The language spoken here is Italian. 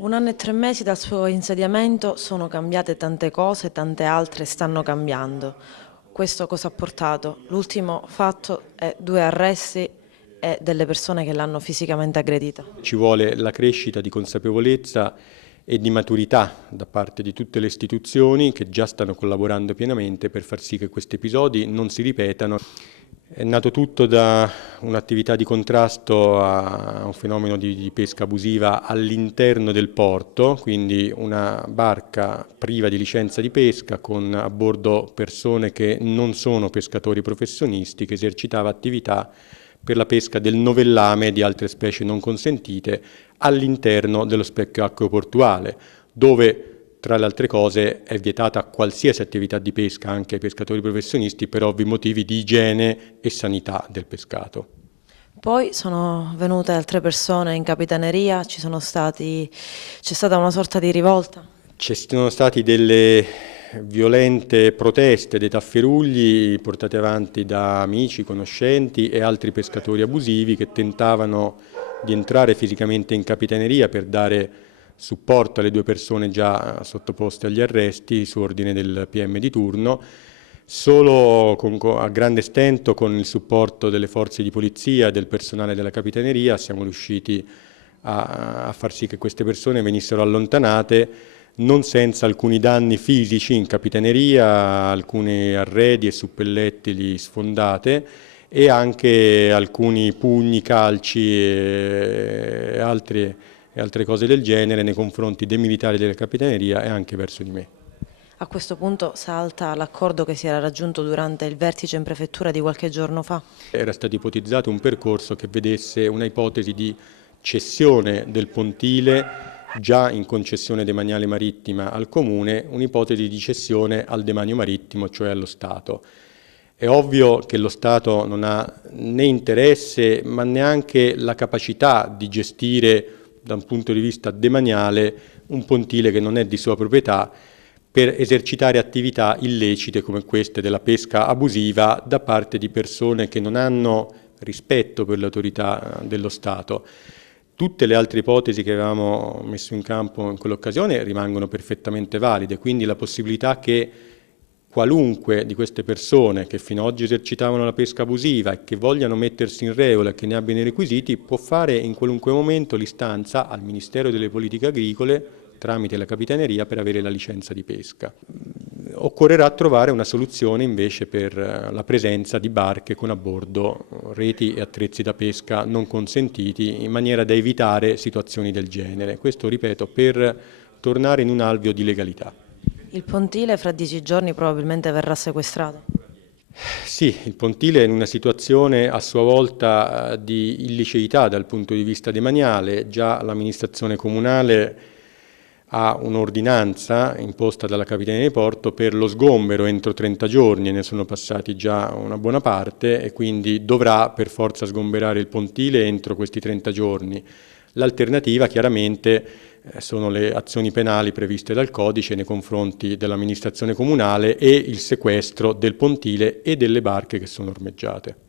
1 anno e 3 mesi dal suo insediamento sono cambiate tante cose, tante altre stanno cambiando. Questo cosa ha portato? L'ultimo fatto è 2 arresti e delle persone che l'hanno fisicamente aggredita. Ci vuole la crescita di consapevolezza e di maturità da parte di tutte le istituzioni che già stanno collaborando pienamente per far sì che questi episodi non si ripetano. È nato tutto da un'attività di contrasto a un fenomeno di pesca abusiva all'interno del porto, quindi una barca priva di licenza di pesca con a bordo persone che non sono pescatori professionisti, che esercitava attività per la pesca del novellame e di altre specie non consentite all'interno dello specchio acqueo portuale, dove tra le altre cose è vietata qualsiasi attività di pesca anche ai pescatori professionisti per ovvi motivi di igiene e sanità del pescato. Poi sono venute altre persone in capitaneria, c'è stata una sorta di rivolta. Ci sono stati delle violente proteste dei tafferugli portate avanti da amici, conoscenti e altri pescatori abusivi che tentavano di entrare fisicamente in capitaneria per dare supporto alle 2 persone già sottoposte agli arresti su ordine del PM di turno. Solo a grande stento, con il supporto delle forze di polizia e del personale della capitaneria, siamo riusciti a far sì che queste persone venissero allontanate, non senza alcuni danni fisici in capitaneria, alcuni arredi e suppellettili sfondate e anche alcuni pugni, calci e altre cose del genere nei confronti dei militari della capitaneria e anche verso di me. A questo punto salta l'accordo che si era raggiunto durante il vertice in prefettura di qualche giorno fa. Era stato ipotizzato un percorso che vedesse una ipotesi di cessione del pontile già in concessione demaniale marittima al Comune, un'ipotesi di cessione al demanio marittimo, cioè allo Stato. È ovvio che lo Stato non ha né interesse ma neanche la capacità di gestire da un punto di vista demaniale un pontile che non è di sua proprietà per esercitare attività illecite come queste della pesca abusiva da parte di persone che non hanno rispetto per l'autorità dello Stato. Tutte le altre ipotesi che avevamo messo in campo in quell'occasione rimangono perfettamente valide, quindi la possibilità che qualunque di queste persone che fino ad oggi esercitavano la pesca abusiva e che vogliano mettersi in regola e che ne abbiano i requisiti può fare in qualunque momento l'istanza al Ministero delle Politiche Agricole tramite la Capitaneria per avere la licenza di pesca. Occorrerà trovare una soluzione invece per la presenza di barche con a bordo reti e attrezzi da pesca non consentiti in maniera da evitare situazioni del genere. Questo, ripeto, per tornare in un alveo di legalità. Il pontile fra 10 giorni probabilmente verrà sequestrato. Sì, il pontile è in una situazione a sua volta di illiceità dal punto di vista demaniale. Già l'amministrazione comunale ha un'ordinanza imposta dalla Capitaneria di Porto per lo sgombero entro 30 giorni, ne sono passati già una buona parte e quindi dovrà per forza sgomberare il pontile entro questi 30 giorni. L'alternativa chiaramente sono le azioni penali previste dal codice nei confronti dell'amministrazione comunale e il sequestro del pontile e delle barche che sono ormeggiate.